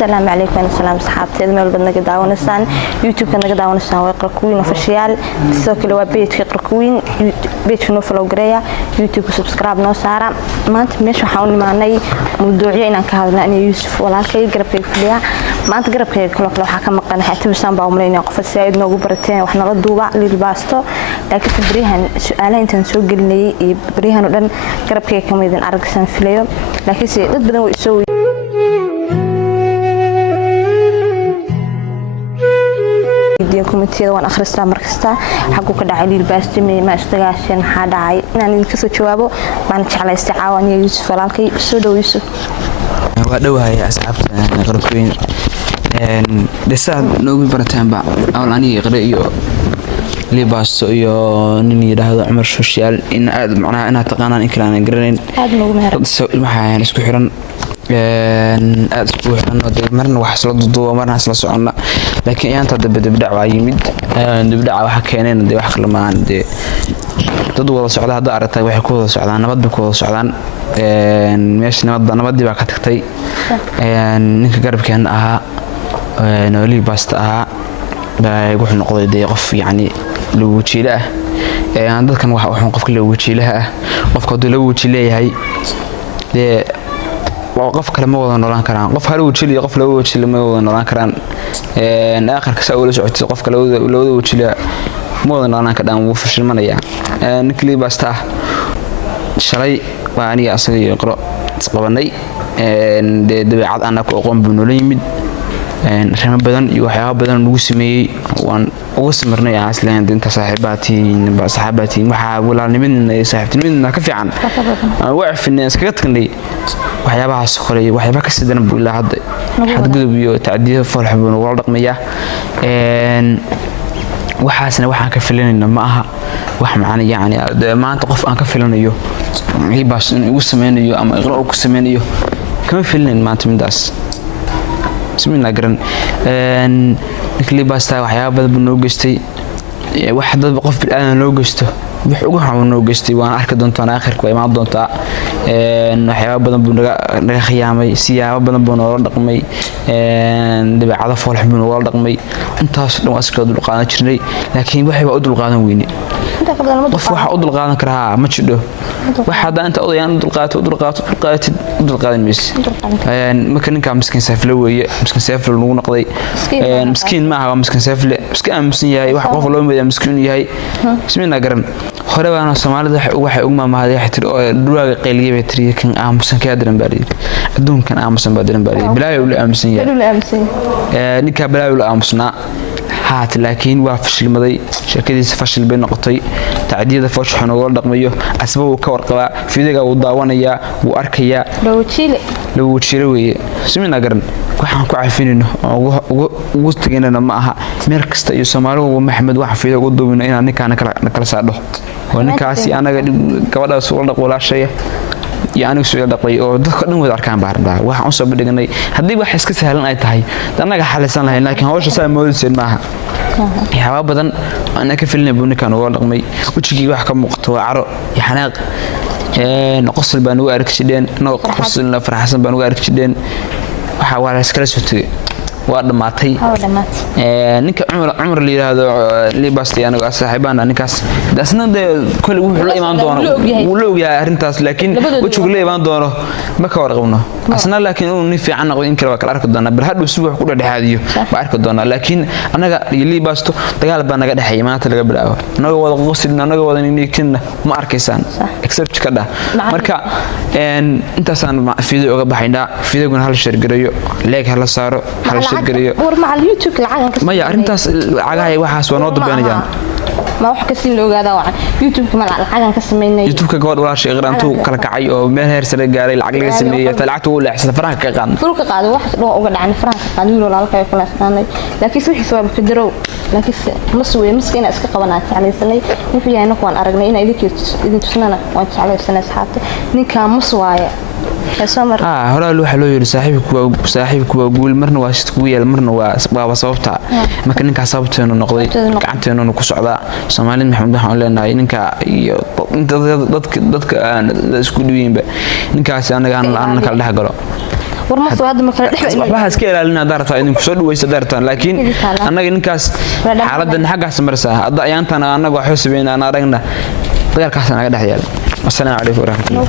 السلام عليكم السلام صحابتي مeel bad naga daawanaysan youtube ka naga daawanaysan way qarkuwin official sidoo kale waa page qarkuwin page no follow gareeya youtube subscribe noo saara maanta meesha waxaan u nimaanay mawduucyo inaan ka hadlno in Yusuf walaalkay garabkayga fadhiya maanta garabkayga kala waxa ka maqan xatiibsan baa umaleynaa qof saayid noogu barateen wax nala duuba lilbaasto laakiin barihan su'aalaha intaan soo gelinay iyo barihan oo dhan garabkayga kamidin aragsan filayo laakiin si dad badan way soo كومنتيدا وان اخرستا markasta xaqu ka dhacay liilbaastimi ma istagaashan waxa dhacay inaan idin ka soo jawaabo baan jeclaystay caawaniyo Yusuf walaalkay soo dhaw Yusuf waa dhawahay asxaabta qarabkeen dhisaan noogu barataan ba awl aniga qare iyo liibaasto iyo nin yiraahdo Umar Social in aad macnaha inaad taqaanaan in kala aan garanayn aad noogu meeray waxaan isku xiran aad isku xiran marna wax la duubo marna isla soconna laakiin ayanta dibdhac waa yimid dibdhac waxa keeneen wax kala maan dad wada socda hada aragtay wax ku wada socdaan nabad ku wada socdaan meesha nabadii baa ka tagtay ninka garabkeen ahaa nooli basta ahaa baa wuxuu noqday qof yaani lagu jiilaa dadkan waxa qofka lagu jiilaa qofka lagu jiileeyahay qof kale ma wada noolaan karaan qof hal wajiliyo qof laba wajil ma wada noolaan karaan aakhirka saa ula socotay qof kale laba wajil ma wada noolaan karaan wuu fashilmanaya ninkii baasta shalay waa aniga asaga iyo qoro isqabanay dabeecad aan ku aqoon buu noola yimid rama badan iyo waxyaabo badan lagu sameeyay waan ugu samarnay aslaan dinta saaxiibaatiin waxa walaalnimada saaxiibtinimada ka fiican waa fiican iskaga tagnay waxyaabahaas qoray waxyaabo ka sidan buu ilaa hadda gudub iyo taadiyo farx buu wada dhaqmaya waxaasna waxaan ka filanayna ma aha wax macaan yaani maanta qof aan ka filanayo liibaas inuu sameeyo ama iqra uu ku sameeyo kama filayn maanta midaas ismina garan liibaasta waxyaabo badan buu noo geystay wax dad qof bidaan loo geysto wax ugu xaw noo geystay waan arki doontaa aakhirka way imaan doontaa waxyaabo badan buu naga khiyaamay siyaabo badan buu noo dhaqmay dabeecado foolx buu noo dhaqmay intaas dhan askar dul qaadan jirnay laakiin waxay u dul qaadan weynay qof waxa u dul qaadan karaa ma jidho waxa hadda odayaan dul qaadan mees marka ninka miskiin saafle weeye miskiin saafle lagu noqday miskiin ma aha miskiin saafle miskiin aaminsan yahay wax qof loo meeyaa miskiin yahay ismina garan hore baan Soomaalida waxay ugu maamaaday xatir oo dhulaaga qeyliyay batiriye kan aamusan ka daran baariid adduunkan aamusan baadiran baariid bilaayo la aamusan yahay ninka bilaayo la aamusnaa haat laakiin waa fashilmaday shirkadiisa fashil bay noqotay taadiyada fashxan oo dhaqmayo asbab ka warqaba fiidiga uu daawanaya uu arkaya loo jiile weeye simina garan waxaan ku cafinino ugu tageynana ma aha meel kasta iyo Soomaalidu Maxamed waxa fiidiga ugu duubino in ninkaan kala saadho oo ninkaasi anaga gabadhaas oo dhaq walaashaya yaani soo dhaqay oo dadka dhan wada arkaan baarba waxaan soo badhignay hadii wax iska sahlan ay tahay anaga xalisan lahayn laakiin hawsha saa moodaysan maaha yaaba badan ana ka filnay buu ninkan oo dhaqmay wajigii wax ka muuqato waa caro iyo xanaaq qosol baan ugu aragsideen noo qosolna faraxsan baan ugu aragsideen waxa waa la iskala soo tagay waa dhamaatay ninka Umar la yiraahdo liibaastay anaga saaxiibana ninkaas dasna kulli wuxuu la imaan doono wuu la ogyahay arintaas laakiin wuxuu la imaan doono ma ka warqabno asna laakiin uu ni fiican noqdo in kale waa kala arki doona bar hadhow si wax ku dhaxaadiyo ba arki doona laakiin anaga liibaasto dagaal baa naga dhaxay maanta laga bilaabo anaga wada qosidna anaga wada ninkina ma arkaysan except ka dha marka intaasaan fiidiyo uga baxaynaa fiidiguna hal shir gareeyo leeg hal saaro hal war ma al YouTube lacagan ka ma ya arintaas lacagahay waxaas waa noo dambeynayaan ma wax ka siin loogaada waa YouTube ma lacagan ka sameeyay YouTube ka gabadh walaasha iqraantu kala kacay oo meel heer sare gaaray lacag laga sameeyay lacagtu uu leexsan faraha ka qaad fulka qaado wax dhoo uga dhacay faraha ka qaad wiil walaalkay kala saanay laakiin wixii soo ka darow laakiin mas'uul miskiina iska qabanaa jeclaysanay wuxuu yahay inaan aragnay in idin tusnana waan jeclaysanay asxaabta ninka maswaaya hore waxa loo yiri saaxiibku waa guul marna waa shid ku yeel marna waa sababta marka ninka sababteenu noqday gacanteenu ku socdaa Soomaaliyeed Maxamed waxaan leenahay ninka iyo dadka aan isku dhiibinba ninkaas anaga aan kala dhaxgalo warma soo hadda marka dhex waxba iska ilaalina daarta idinku soo dhawaysa daartaan laakiin annaga ninkaas xaaladdan xaggaas marsaa hadda ayaantan annaga wax xusbeen aan aragna dagaalkaas naga dhex yaal. Assalaamu calaykum waraxmatullahi.